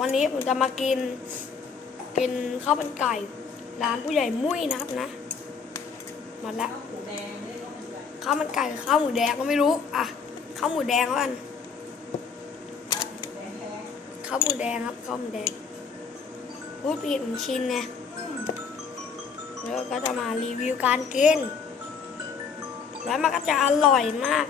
วันนี้ผมจะมากิน กินข้าวมันไก่ร้านผู้ใหญ่มุ้ยนะครับนะหมดแล้วข้าวมันไก่กับข้าวหมูแดงก็ไม่รู้อะข้าวหมูแดงแล้วกันข้าวหมูแดงครับข้าวหมูแดงพูดผิดผมชินไงแล้วก็จะมารีวิวการกิน แล้วมันก็จะอร่อยมาก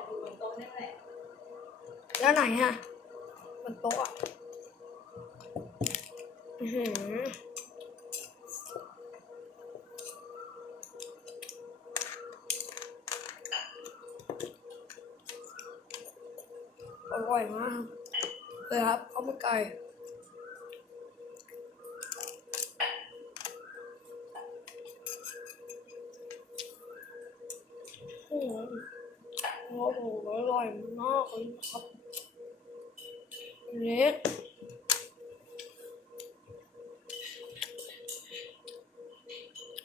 กดูบนโต๊ะนี่แหละแล้วไหนฮะบนโต๊ะอะอือหือ ร่อยมากเลยครับข้าวมันไก่อืมโอ้โหอร่อยมากเลยครับอันนี้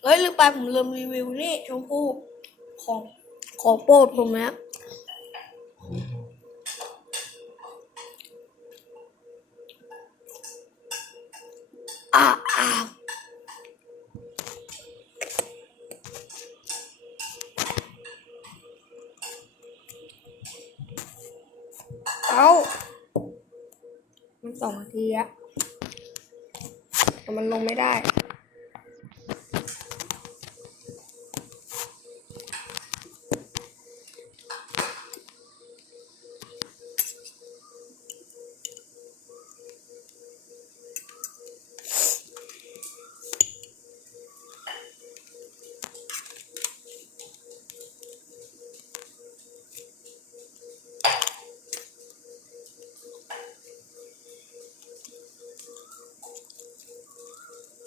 เฮ้ยลืมไปผมลืมรีวิวนี่ชมพู่ของของโปรดผมนะ สองนาทีอะแต่มันลงไม่ได้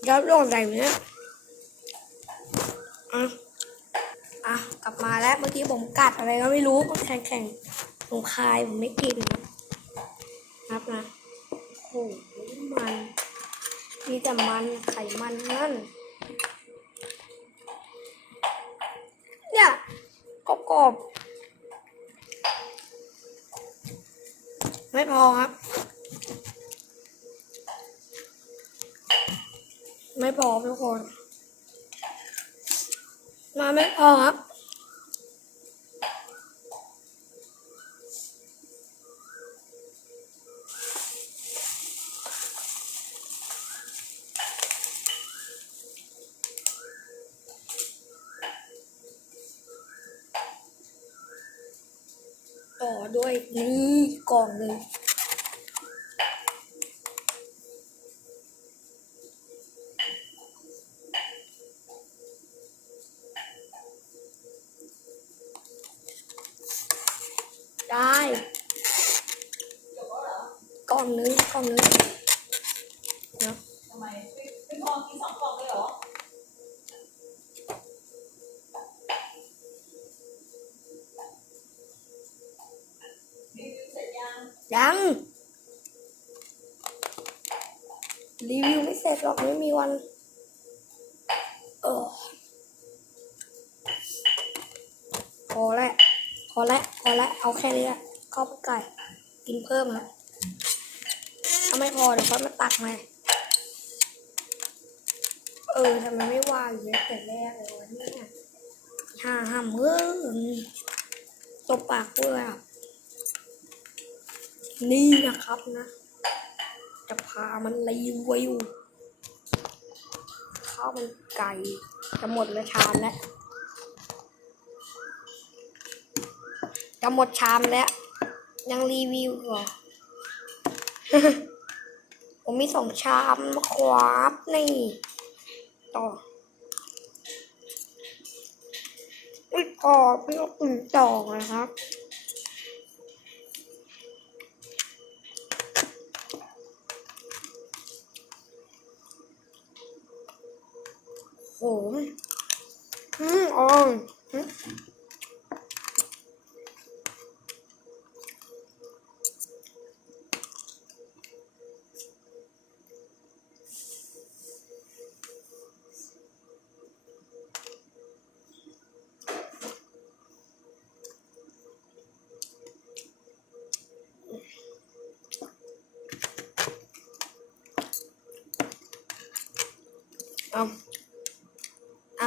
ยับโดนใส่เนี้ยอะอะกลับมาแล้วเมื่อกี้ผมกัดอะไรก็ไม่รู้มันแข็งแข็งๆผมคายผมไม่กินะครับนะโอ้มันมีแต่มันไขมันนั่นเนี่ยกรอบๆไม่พอครับ ไม่พอทุกคน มาไม่พอครับต่อด้วยนี่กล่องเลย ได้ จบแล้วเหรอก ล่องนึงกล่องนึงเนาะทำไมไม่พอกินสองกล่องเลยเหรอรีวิวเสร็จยังยัง รีวิวไม่เสร็จหรอกไม่มีวันเออพอแล้วพอแล้วพอแล้วเอาแค่นี้แหละข้าวมันไก่ กินเพิ่มนะ ไม่พอเดี๋ยวค่อยมาตักใหม่เออทำไมไม่วางอย่างเงี้ยแต่แรกเลยวะเนี่ยห้าห้ามเฮ้ยตบปากด้วยอะนี่นะครับนะ จะพามันรีวิวข้าวมันไก่จะหมดแล้วชามแล้วจะหมดชามแล้ว ยังรีวิวเหรอ ผมมีสองชามครับนี่ต่อไม่พอพี่ก็ปุ่นต่อนะครับโอ้อืมอ๋อ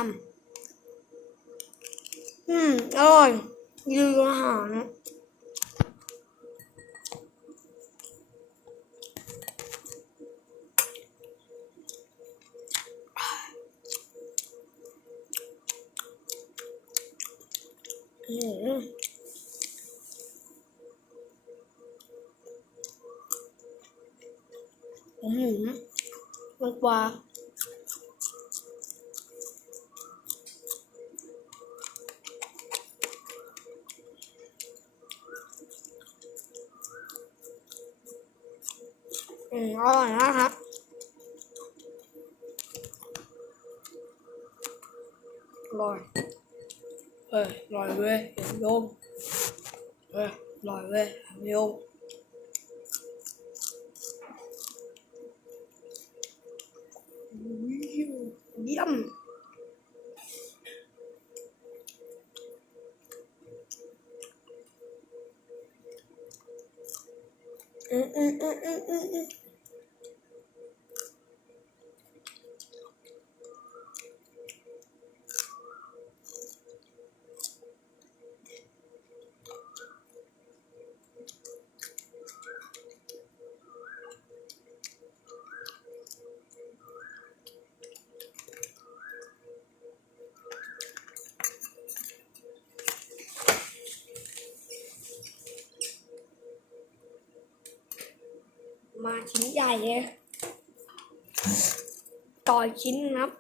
อ่ำอืม อร่อยยืนอาหารอืมอืมมันกว่า อืมอร่อยนะครับอร่อยเอ้ยอร่อยเว้ยเห็นโยมเอ้ยอร่อยเว้ยเห็นโยมอุ้ยเยี่ยมอืมอืมอืมอืมอืมอืม มาชิ้นใหญ่เลยก่อยชิ้นนับ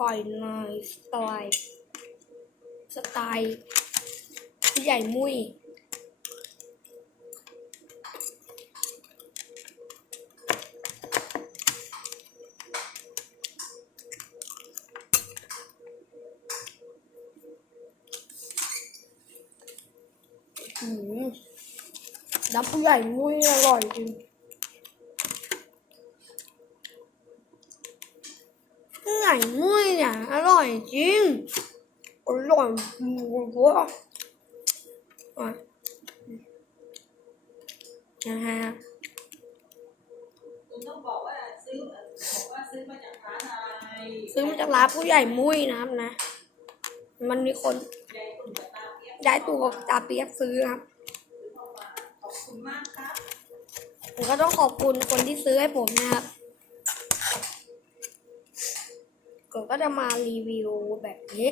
ก่อยหน่อยสไตล์สไตล์ผู้ใหญ่มุ้ยอื้อหือน้ำผู้ใหญ่มุ้ยอร่อยจริง ไหนมุ้ยเนี่ยอร่อยจริง อร่อยจริงเว้ยอะนะฮะคุณต้องบอกว่าซื้อบอกว่าซื้อมาจากร้านอะไรซื้อมาจากร้านผู้ใหญ่มุ้ยนะครับนะ มันมีคนยายตุ่นกับตาเปียกย้ายตัวตาเปียกซื้อครับซื้อเข้ามาขอบคุณมากครับผมก็ต้องขอบคุณคนที่ซื้อให้ผมนะครับผม ก็จะมารีวิวแบบนี้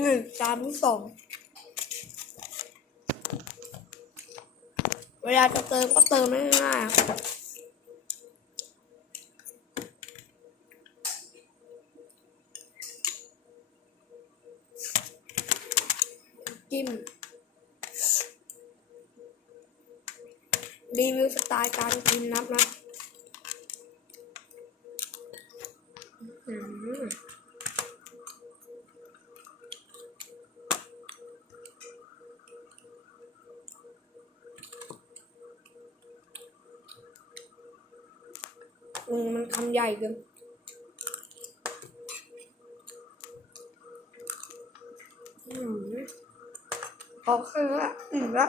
หนึ่งจานที่สอง เวลาจะเติมก็เติมง่ายๆจิ้ม รีวิวสไตล์การกินนับนะอืมมันคำใหญ่เกินอืมพอขึ้นละอืมละ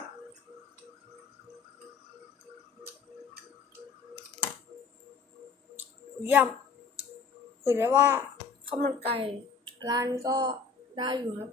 เยี่ยมถือได้ว่าข้าวมันไก่ร้านก็ได้อยู่ครับ